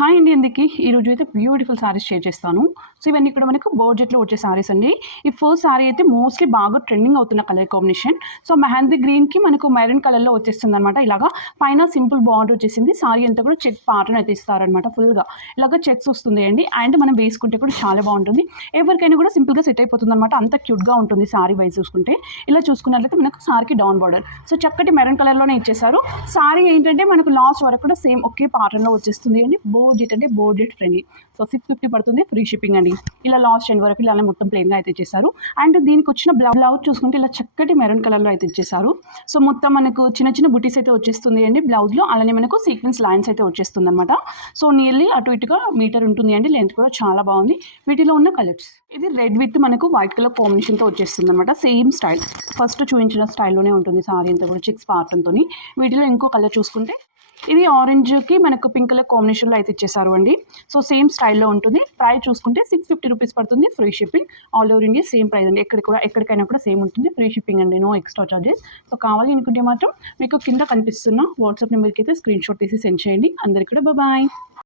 Hi అండి అందరికీ ఈరోజు అయితే బ్యూటిఫుల్ సారీస్ షేర్ చేస్తాను. సో ఇవన్నీ ఇక్కడ మనకు బడ్జెట్లో వచ్చే సారీస్ అండి. ఈ ఫస్ట్ సారీ అయితే మోస్ట్లీ బాగా ట్రెండింగ్ అవుతున్న కలర్ కాంబినేషన్. సో మెహందీ గ్రీన్కి మనకు మెరూన్ కలర్లో వచ్చేస్తుంది అనమాట. ఇలాగా పైన సింపుల్ బార్డర్ వచ్చేసింది. సారీ అంతా కూడా చెక్ ప్యాటర్న్ అయితే ఇస్తారనమాట. ఫుల్గా ఇలాగ చెక్స్ వస్తుంది అండి. అండ్ మనం వేసుకుంటే కూడా చాలా బాగుంటుంది. ఎవరికైనా కూడా సింపుల్గా సెట్ అయిపోతుంది అనమాట. అంత క్యూట్గా ఉంటుంది సారీ వైజ్ చూసుకుంటే. ఇలా చూసుకున్నట్లయితే మనకు సారీకి డౌన్ బార్డర్, సో చక్కటి మెరూన్ కలర్లోనే ఇచ్చేసారు. సారీ ఏంటంటే మనకు లాస్ట్ వరకు కూడా సేమ్ ఒకే ప్యాటర్న్లో వచ్చేస్తుంది అండి. బోర్జెట్ అంటే బోర్జెట్ ఫ్రెండ్లీ. సో 650 పడుతుంది, ఫ్రీ షిప్పింగ్ అండి. ఇలా లాస్ట్ ఎండ్ వరకు ఇలా మొత్తం ప్లెయిన్గా అయితే ఇచ్చేసారు. అండ్ దీనికి వచ్చిన బ్లౌజ్ చూసుకుంటే ఇలా చక్కటి మెరూన్ కలర్లో అయితే ఇచ్చేసారు. సో మొత్తం మనకు చిన్న చిన్న బుటీస్ అయితే వచ్చేస్తుంది అండి బ్లౌజ్లో. అలానే మనకు సీక్వెన్స్ లైన్స్ అయితే వచ్చేస్తుంది అనమాట. సో నియర్లీ అటు ఇటుగా మీటర్ ఉంటుంది అండి. లెంత్ కూడా చాలా బాగుంది. వీటిలో ఉన్న కలర్స్ ఇది రెడ్ విత్ మనకు వైట్ కలర్ కాంబినేషన్తో వచ్చేస్తుంది అనమాట. సేమ్ స్టైల్ ఫస్ట్ చూపించిన స్టైల్లోనే ఉంటుంది సారీ అంతా కూడా చెక్స్ ప్యాటర్న్తో. వీటిలో ఇంకో కలర్ చూసుకుంటే ఇది ఆరెంజ్కి మనకు పింక్ కలర్ కాంబినేషన్లో అయితే ఇచ్చేసారు అండి. సో సేమ్ స్టైల్లో ఉంటుంది. ప్రైస్ చూసుకుంటే 650 రూపీస్ పడుతుంది, free shipping. All over India same price అండి. ఎక్కడికైనా కూడా సేమ్ ఉంటుంది, ఫ్రీ షిప్పింగ్ అండి, నో ఎక్స్ట్రా చార్జెస్. సో కావాలి అనుకుంటే మాత్రం మీకు కింద కనిపిస్తున్న వాట్సాప్ నెంబర్కి అయితే స్క్రీన్ షాట్ తీసి సెండ్ చేయండి. అందరికీ కూడా బాయ్.